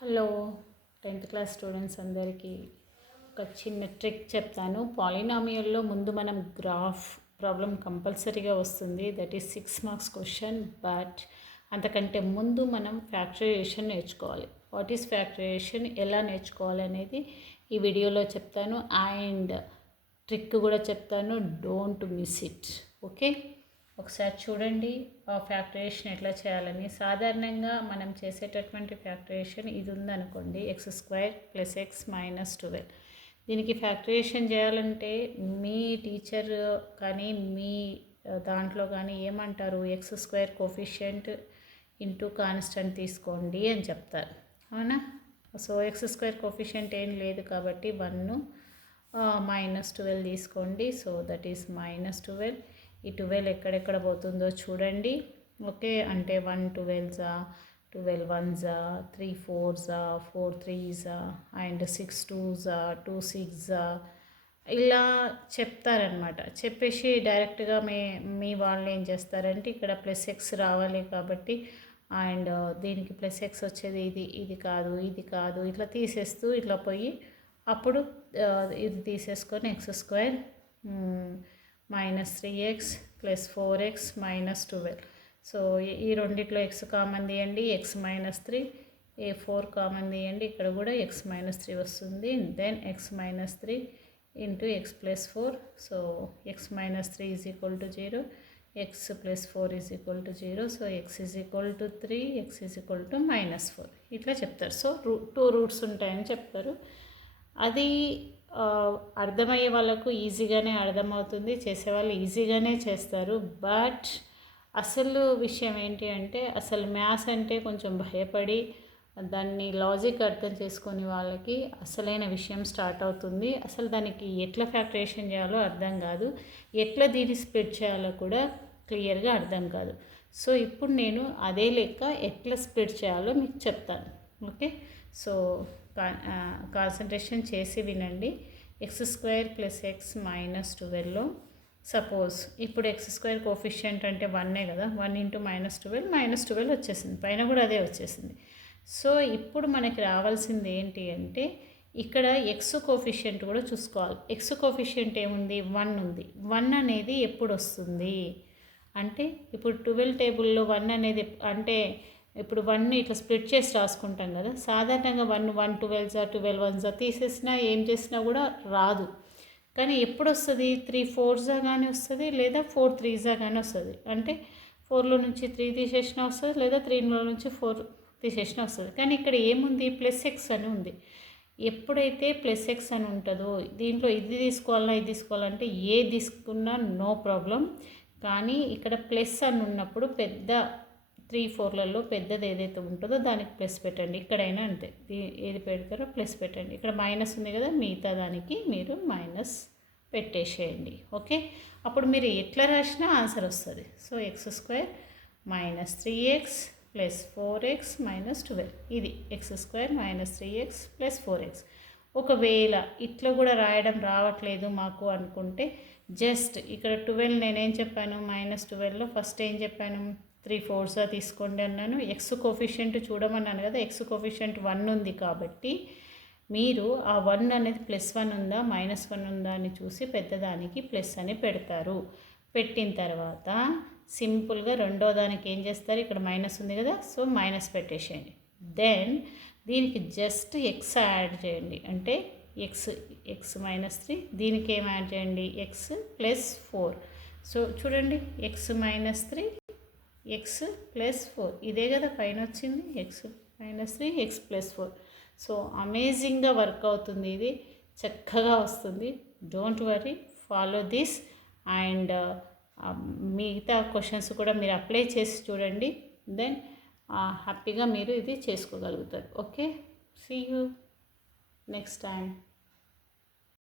Hello 10th class students అందరికీ ఒక చిన్న ట్రిక్ చెప్తాను. పాలినామియల్లో ముందు మనం గ్రాఫ్ ప్రాబ్లం కంపల్సరీగా వస్తుంది, that is 6 marks question. But అంతకంటే ముందు మనం ఫ్యాక్టరైజేషన్ నేర్చుకోవాలి. వాట్ ఈస్ ఫ్యాక్టరైజేషన్, ఎలా నేర్చుకోవాలి అనేది ఈ వీడియోలో చెప్తాను. అండ్ ట్రిక్ కూడా చెప్తాను, డోంట్ మిస్ ఇట్. ఓకే, ఒకసారి చూడండి ఆ ఫ్యాక్టరైజేషన్ ఎట్లా చేయాలని. సాధారణంగా మనం చేసేటటువంటి ఫ్యాక్టరైజేషన్ ఇది ఉందనుకోండి, x² + x - 12. దీనికి ఫ్యాక్టరైజేషన్ చేయాలంటే మీ టీచర్ కానీ మీ దాంట్లో కానీ ఏమంటారు, x² కోఫిషియంట్ ఇంటూ కాన్స్టెంట్ తీసుకోండి అని చెప్తారు, అవునా? సో x² కోఫిషియంట్ ఏం లేదు కాబట్టి 1 -12 తీసుకోండి. So that is -12. ఈ 12 ఎక్కడెక్కడ పోతుందో చూడండి. ఓకే, అంటే 1 12s, 12 1s, 3 4s, 4 3s and 6 2s, 2 6s ఇలా చెప్తారనమాట. చెప్పేసి డైరెక్ట్గా మీ వాళ్ళు ఏం చేస్తారంటే ఇక్కడ +x రావాలి కాబట్టి అండ్ దీనికి +x వచ్చేది ఇది కాదు ఇట్లా తీసేస్తూ ఇట్లా పోయి అప్పుడు ఇది తీసేసుకొని x² -3x + 4x - 12. సో ఈ రెండిట్లో x కామన్ తీయండి, x - 3, 4 కామన్ తీయండి, ఇక్కడ కూడా x - 3 వస్తుంది. Then x - 3 into x + 4. So x - 3 = 0, x + 4 = 0. So x = 3, x = -4 ఇట్లా చెప్తారు. సో 2 రూట్స్ ఉంటాయని చెప్తారు. అది అర్థమయ్యే వాళ్ళకు ఈజీగానే అర్థమవుతుంది, చేసేవాళ్ళు ఈజీగానే చేస్తారు. బట్ అసలు విషయం ఏంటి అంటే, అసలు మ్యాథ్స్ అంటే కొంచెం భయపడి దాన్ని లాజిక్ అర్థం చేసుకొని వాళ్ళకి అసలైన విషయం స్టార్ట్ అవుతుంది. అసలు దానికి ఎట్లా ఫ్యాక్టరైజేషన్ చేయాలో అర్థం కాదు, ఎట్లా దీన్ని స్ప్లిట్ చేయాలో కూడా క్లియర్గా అర్థం కాదు. సో ఇప్పుడు నేను అదే లెక్క ఎట్లా స్ప్లిట్ చేయాలో మీకు చెప్తాను. ఓకే, సో కాన్సన్ట్రేషన్ చేసి వినండి. x² + x - 12లో సపోజ్ ఇప్పుడు x² కోఫిషియంట్ అంటే 1 కదా, 1 × -12 వచ్చేసింది, పైన కూడా అదే వచ్చేసింది. సో ఇప్పుడు మనకి రావాల్సింది ఏంటి అంటే, ఇక్కడ x కోఫిషియంట్ కూడా చూసుకోవాలి. x కోఫిషియంట్ ఏముంది, 1 ఉంది. 1 అనేది ఎప్పుడు వస్తుంది అంటే, ఇప్పుడు 12 టేబుల్లో 1 అనేది అంటే ఇప్పుడు 1 ఇట్లా స్ప్లిట్ చేసి రాసుకుంటాం కదా. సాధారణంగా 1 12s, 12 1s తీసేసినా ఏం చేసినా కూడా రాదు. కానీ ఎప్పుడు వస్తుంది, 3 4s కానీ వస్తుంది, లేదా 4 3s కానీ వస్తుంది. అంటే 4లో నుంచి 3 తీసేసినా వస్తుంది, లేదా 3లో నుంచి 4 తీసేసినా వస్తుంది. కానీ ఇక్కడ ఏముంది, +x అని ఉంది. ఎప్పుడైతే +x అని ఉంటుందో దీంట్లో ఇది తీసుకోవాలంటే ఏ తీసుకున్నా నో ప్రాబ్లం. కానీ ఇక్కడ ప్లస్ అని ఉన్నప్పుడు పెద్ద 3 4లలో పెద్దది ఏదైతే ఉంటుందో దానికి ప్లస్ పెట్టండి. ఇక్కడైనా అంతే, ఏది పెడతారో ప్లస్ పెట్టండి. ఇక్కడ మైనస్ ఉంది కదా, మిగతా దానికి మీరు మైనస్ పెట్టేసేయండి. ఓకే, అప్పుడు మీరు ఎట్లా రాసినా ఆన్సర్ వస్తుంది. సో x² - 3x + 4x - 12, ఇది x² - 3x + 4x. ఒకవేళ ఇట్లా కూడా రాయడం రావట్లేదు మాకు అనుకుంటే జస్ట్ ఇక్కడ 12 నేనేం చెప్పాను, -12లో ఫస్ట్ ఏం చెప్పాను, 3 4s తీసుకోండి అన్నాను. x కోఫిషియంట్ చూడమన్నాను కదా, x కోఫిషియంట్ 1 ఉంది కాబట్టి మీరు ఆ 1 అనేది +1 ఉందా -1 ఉందా అని చూసి పెద్దదానికి ప్లస్ అని పెడతారు. పెట్టిన తర్వాత సింపుల్గా రెండో దానికి ఏం చేస్తారు, ఇక్కడ మైనస్ ఉంది కదా, సో మైనస్ పెట్టేసేయండి. దెన్ దీనికి జస్ట్ x యాడ్ చేయండి, అంటే x - 3, దీనికి ఏం యాడ్ చేయండి, x + 4. సో చూడండి, x - 3 x + 4 ఇదే కదా పైన వచ్చింది, x - 3 x + 4. సో అమేజింగ్గా వర్క్ అవుతుంది, ఇది చక్కగా వస్తుంది. Don't worry, follow this. And మిగతా క్వశ్చన్స్ కూడా మీరు అప్లై చేసి చూడండి. దెన్ హ్యాపీగా మీరు ఇది చేసుకోగలుగుతారు. Okay, see you next time.